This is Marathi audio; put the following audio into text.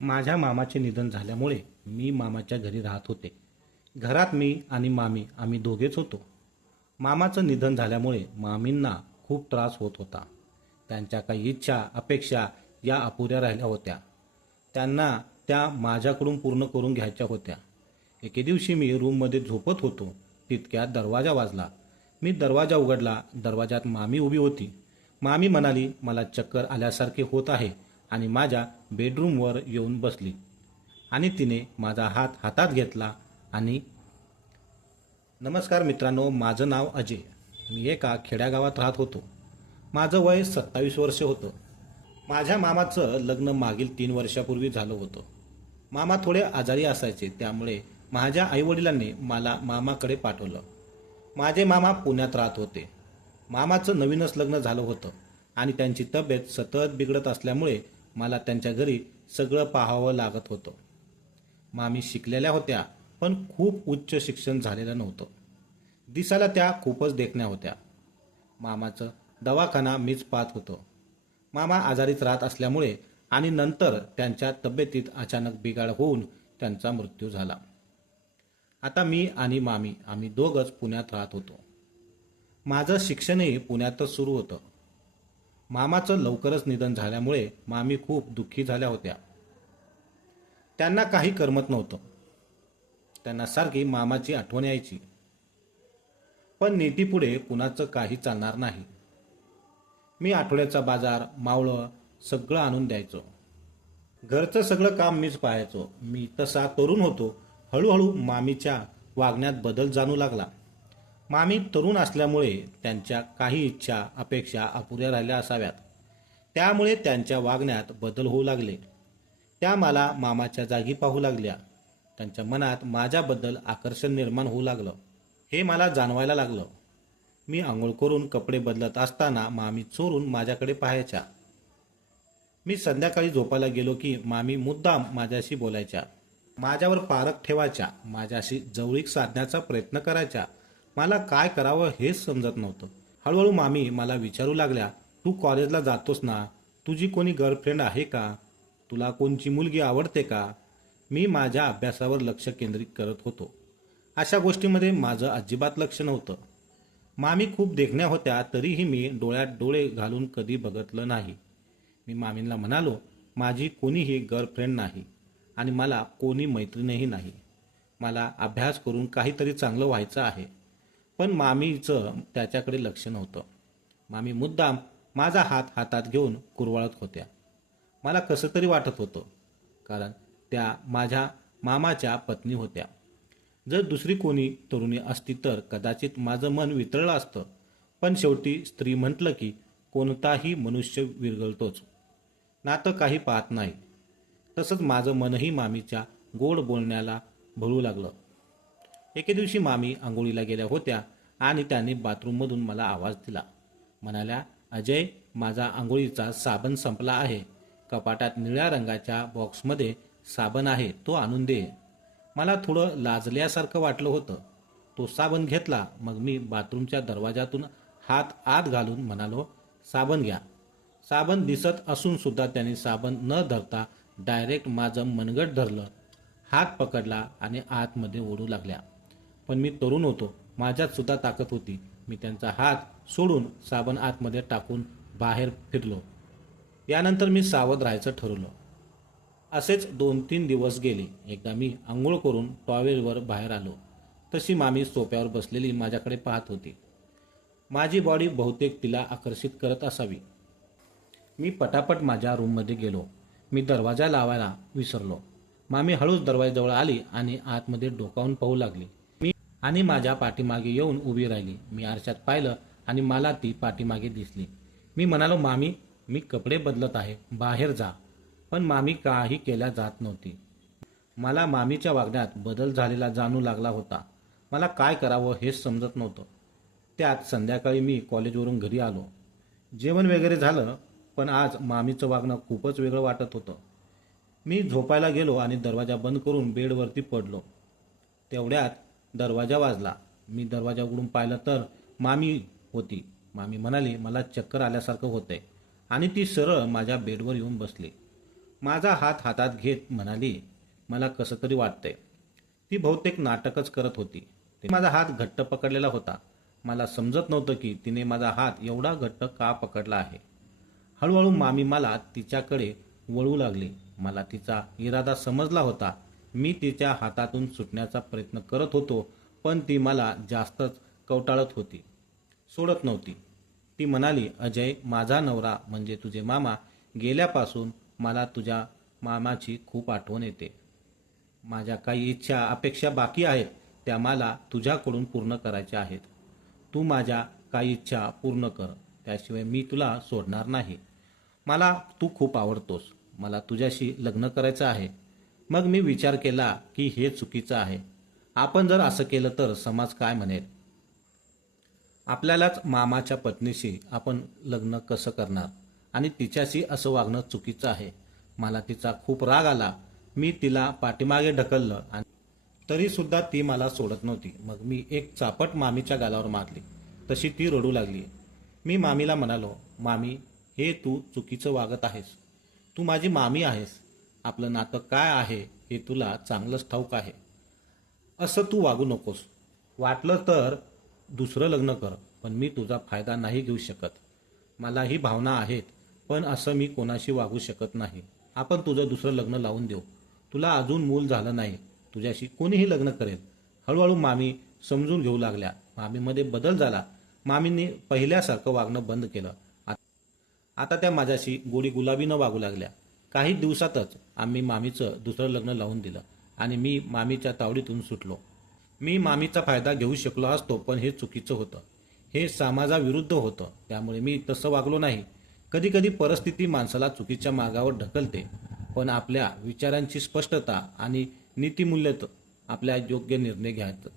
माझ्या मामाचे निधन झाल्यामुळे मी मामाच्या घरी राहत होते. घरात मी आणि मामी आम्ही दोघेच होतो. मामाचं निधन झाल्यामुळे मामींना खूप त्रास होत होता. त्यांच्या काही इच्छा अपेक्षा या अपुऱ्या राहिल्या होत्या. त्यांना त्या माझ्याकडून पूर्ण करून घ्यायच्या होत्या. एके दिवशी मी रूममध्ये झोपत होतो. तितक्यात दरवाजा वाजला. मी दरवाजा उघडला. दरवाजात मामी उभी होती. मामी म्हणाली मला चक्कर आल्यासारखे होत आहे. आणि माझ्या बेडरूमवर येऊन बसली. आणि तिने माझा हात हातात घेतला आणि नमस्कार मित्रांनो माझं नाव अजय. मी एका खेड्यागावात राहत होतो. माझं वय सत्तावीस वर्ष होतं. माझ्या मामाचं लग्न मागील तीन वर्षापूर्वी झालं होतं. मामा थोडे आजारी असायचे त्यामुळे माझ्या आईवडिलांनी मला मामाकडे पाठवलं. माझे मामा पुण्यात राहत होते. मामाचं नवीनच लग्न झालं होतं आणि त्यांची तब्येत सतत बिघडत असल्यामुळे मला त्यांच्या घरी सगळं पाहावं लागत होतं. मामी शिकलेल्या होत्या पण खूप उच्च शिक्षण झालेलं नव्हतं. दिसायला त्या खूपच देखण्या होत्या. मामाचं दवाखाना मीच पाहत होतो. मामा आजारीच राहत असल्यामुळे आणि नंतर त्यांच्या तब्येतीत अचानक बिघाड होऊन त्यांचा मृत्यू झाला. आता मी आणि मामी आम्ही दोघंच पुण्यात राहत होतो. माझं शिक्षणही पुण्यातच सुरू होतं. मामाचं लवकरच निधन झाल्यामुळे मामी खूप दुःखी झाल्या होत्या. त्यांना काही करमत नव्हतं. त्यांना सारखी मामाची आठवण यायची. पण नीतीपुढे कुणाचं काही चालणार नाही. मी आठवड्याचा बाजार मावळं सगळं आणून द्यायचो. घरचं सगळं काम मीच पाहायचो. मी तसा तरुण होतो. हळूहळू मामीच्या वागण्यात बदल जाणू लागला. मामी तरुण असल्यामुळे त्यांच्या काही इच्छा अपेक्षा अपुऱ्या राहिल्या असाव्यात. त्यामुळे त्यांच्या वागण्यात बदल होऊ लागले. त्या मला मामाच्या जागी पाहू लागल्या. त्यांच्या मनात माझ्याबद्दल आकर्षण निर्माण होऊ लागलं. हे मला जाणवायला लागलं. मी आंघोळ करून कपडे बदलत असताना मामी चोरून माझ्याकडे पाहायच्या. मी संध्याकाळी झोपायला गेलो की मामी मुद्दाम माझ्याशी बोलायच्या. माझ्यावर पारख ठेवायच्या. माझ्याशी जवळीक साधण्याचा प्रयत्न करायच्या. मला काय करावं हेच समजत नव्हतं. हळूहळू मामी मला विचारू लागल्या तू कॉलेजला जातोस ना? तुझी कोणी गर्लफ्रेंड आहे का? तुला कोणची मुलगी आवडते का? मी माझ्या अभ्यासावर लक्ष केंद्रित करत होतो. अशा गोष्टीमध्ये माझं अजिबात लक्ष नव्हतं. मामी खूप देखण्या होत्या तरीही मी डोळ्यात डोळे घालून कधी बघितलं नाही. मी मामींना म्हणालो माझी कोणीही गर्लफ्रेंड नाही आणि मला कोणी मैत्रीणही नाही. मला अभ्यास करून काहीतरी चांगलं व्हायचं आहे. पण मामीचं त्याच्याकडे लक्ष नव्हतं. मामी मुद्दाम माझा हात हातात घेऊन कुरवाळत होत्या. मला कसं तरी वाटत होतं कारण त्या माझ्या मामाच्या पत्नी होत्या. जर दुसरी कोणी तरुणी असती तर कदाचित माझं मन वितळलं असतं पण शेवटी स्त्री म्हटलं की कोणताही मनुष्य विरघळतोच. नातं काही पाहत नाही. तसंच माझं मनही मामीच्या गोड बोलण्याला भळू लागलं. एके दिवशी मामी आंघोळीला गेल्या होत्या आणि त्यांनी बाथरूममधून मला आवाज दिला. म्हणाल्या अजय माझा आंघोळीचा साबण संपला आहे. कपाटात निळ्या रंगाच्या बॉक्समध्ये साबण आहे तो आणून दे. मला थोडं लाजल्यासारखं वाटलं होतं. तो साबण घेतला. मग मी बाथरूमच्या दरवाजातून हात आत घालून म्हणालो साबण घ्या. साबण दिसत असून सुद्धा त्याने साबण न धरता डायरेक्ट माझं मनगट धरलं. हात पकडला आणि आतमध्ये ओढू लागल्या. पण मी तरुण होतो. माझ्यात सुद्धा ताकद होती. मी त्यांचा हात सोडून साबण आतमध्ये टाकून बाहेर फिरलो. यानंतर मी सावध राहायचं ठरवलं. असेच दोन तीन दिवस गेले. एकदा मी आंघोळ करून टॉवेलवर बाहेर आलो. तशी मामी सोप्यावर बसलेली माझ्याकडे पाहत होती. माझी बॉडी बहुतेक तिला आकर्षित करत असावी. मी पटापट माझ्या रूममध्ये गेलो. मी दरवाजा लावायला विसरलो. मामी हळूच दरवाजाजवळ आली आणि आतमध्ये डोकावून पाहू लागली. आणि माझ्या पाठीमागे येऊन उभी राहिली. मी आरशात पाहिलं आणि मला ती पाठीमागे दिसली. मी म्हणालो मामी मी कपडे बदलत आहे. बाहेर जा. पण मामी काही केल्या जात नव्हती. मला मामीच्या वागण्यात बदल झालेला जाणू लागला होता. मला काय करावं हेच समजत नव्हतं. त्यात संध्याकाळी मी कॉलेजवरून घरी आलो. जेवण वगैरे झालं पण आज मामीचं वागणं खूपच वेगळं वाटत होतं. मी झोपायला गेलो आणि दरवाजा बंद करून बेडवरती पडलो. तेवढ्यात दरवाजा वाजला. मी दरवाजा उघडून पाहिलं तर मामी होती. मामी म्हणाली मला चक्कर आल्यासारखं होतंय. आणि ती सरळ माझ्या बेडवर येऊन बसली. माझा हात हातात घेत म्हणाली मला कसं तरी वाटतंय. ती बहुतेक नाटकच करत होती. माझा हात घट्ट पकडलेला होता. मला समजत नव्हतं की तिने माझा हात एवढा घट्ट का पकडला आहे. हळूहळू मामी मला तिच्याकडे वळू लागली. मला तिचा इरादा समजला होता. मी तिच्या हातातून सुटण्याचा प्रयत्न करत होतो पण ती मला जास्तच कवटाळत होती. सोडत नव्हती. ती म्हणाली अजय माझा नवरा म्हणजे तुझे मामा गेल्यापासून मला तुझ्या मामाची खूप आठवण येते. माझ्या काही इच्छा अपेक्षा बाकी आहेत त्या मला तुझ्याकडून पूर्ण करायच्या आहेत. तू माझ्या काही इच्छा पूर्ण कर त्याशिवाय मी तुला सोडणार नाही. मला तू खूप आवडतोस. मला तुझ्याशी लग्न करायचं आहे. मग मी विचार केला की हे चुकीचं आहे. आपण जर असं केलं तर समाज काय म्हणेल? आपल्यालाच मामाच्या पत्नीशी आपण लग्न कसं करणार? आणि तिच्याशी असं वागणं चुकीचं आहे. मला तिचा खूप राग आला. मी तिला पाठीमागे ढकललं आणि तरीसुद्धा ती मला सोडत नव्हती. मग मी एक चापट मामीच्या गालावर मारली. तशी ती रडू लागली. मी मामीला म्हणालो मामी हे तू चुकीचं वागत आहेस. तू माझी मामी आहेस. आपलं नातं काय आहे हे तुला चांगलंच ठाऊक आहे. असं तू वागू नकोस. वाटलं तर दुसरं लग्न कर पण मी तुझा फायदा नाही घेऊ शकत. मला ही भावना आहेत पण असं मी कोणाशी वागू शकत नाही. आपण तुझं दुसरं लग्न लावून देऊ. तुला अजून मूल झालं नाही. तुझ्याशी कोणीही लग्न करेल. हळूहळू मामी समजून घेऊ लागल्या. मामीमध्ये बदल झाला. मामींनी पहिल्यासारखं वागणं बंद केलं. आता त्या माझ्याशी गोडी गुलाबीनं वागू लागल्या. काही दिवसातच आम्ही मामीचं दुसरं लग्न लावून दिलं आणि मी मामीच्या तावडीतून सुटलो. मी मामीचा फायदा घेऊ शकलो असतो पण हे चुकीचं होतं. हे समाजाविरुद्ध होतं त्यामुळे मी तसं वागलो नाही. कधीकधी परिस्थिती माणसाला चुकीच्या मार्गावर ढकलते पण आपल्या विचारांची स्पष्टता आणि नीतिमूल्यत आपल्या योग्य निर्णय घ्यायचं